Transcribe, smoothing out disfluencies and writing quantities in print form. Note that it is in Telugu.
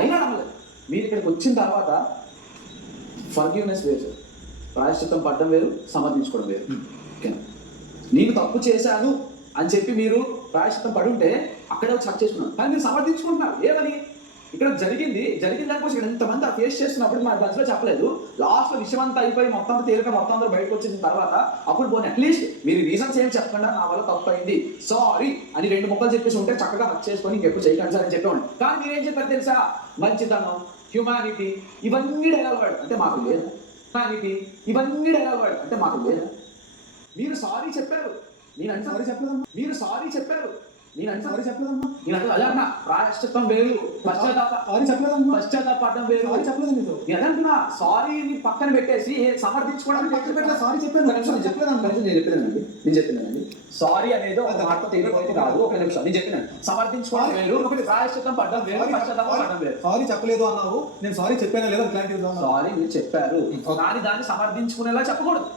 అయినా నమ్మలేదు. మీరు ఇక్కడికి వచ్చిన తర్వాత ఫర్గివ్నెస్ వేరు, ప్రాయశ్చిత్తం పడడం వేరు, సమర్థించుకోవడం వేరు. ఓకేనా? నేను తప్పు చేశాను అని చెప్పి మీరు ప్రాయశ్చిత్తం పడి ఉంటే అక్కడే చర్చ చేసుకున్నాను, కానీ మీరు సమర్థించుకుంటున్నారు. ఏమని? ఇక్కడ జరిగిన దానికోసం ఇక్కడ ఎంతమంది ఆ ఫేస్ చేస్తున్నప్పుడు మన బస్సులో చెప్పలేదు. లాస్ట్లో విషయం అంతా అయిపోయి మొత్తం తేలిక మొత్తం అందరూ బయటకు వచ్చిన తర్వాత అప్పుడు పోనీ అట్లీస్ట్ మీరు రీజన్స్ ఏం చెప్పకుండా నా వల్ల తప్పు అయింది సారీ అని 2 ముక్కలు చెప్పేసి ఉంటే చక్కగా హక్ చేసుకొని ఇంకెప్పుడు చేయకండి సార్ అని చెప్పేవాడు. కానీ మీరేం చెప్పారు తెలుసా? మంచితనం, హ్యూమానిటీ, ఇవన్నీ డైలాగ్ వాడు అంటే మాకు లేదు. హ్యూమానిటీ, ఇవన్నీ డైలాగ్ వాడు అంటే మాకు లేదు. మీరు సారీ చెప్పారు, నేనంటే సారీ చెప్పలేదమ్మా. మీరు సారీ చెప్పారు, నేనంటే సారీ చెప్పలేదమ్మా. నేను అదే అన్నా, ప్రాయశ్చిత్తం వేరు, పశ్చాత్తాపడడం వేరు అని చెప్పలేదు. మీరు ఎదంటున్నా సారీని పక్కన పెట్టేసి సమర్థించుకోవడానికి పక్కన పెట్టలేదు. సారీ చెప్పాను, నేను చెప్పలేదండి. నేను చెప్పినానండి సారీ అనేది ఒక మాటతో తేలిపోయింది కాదు. ఒక నిమిషం నేను చెప్పినాను. సమర్థించుకోవడం వేరు, ఒకటి ప్రాయశ్చిత్తం పడడం వేరు, పశ్చాత్తాపడడం వేరు. సారీ చెప్పలేదు అన్నావు, నేను సారీ చెప్పానా లేదా క్లారిటీ. సారీ మీరు చెప్పారు, దాన్ని సమర్థించుకునేలా చెప్పకూడదు.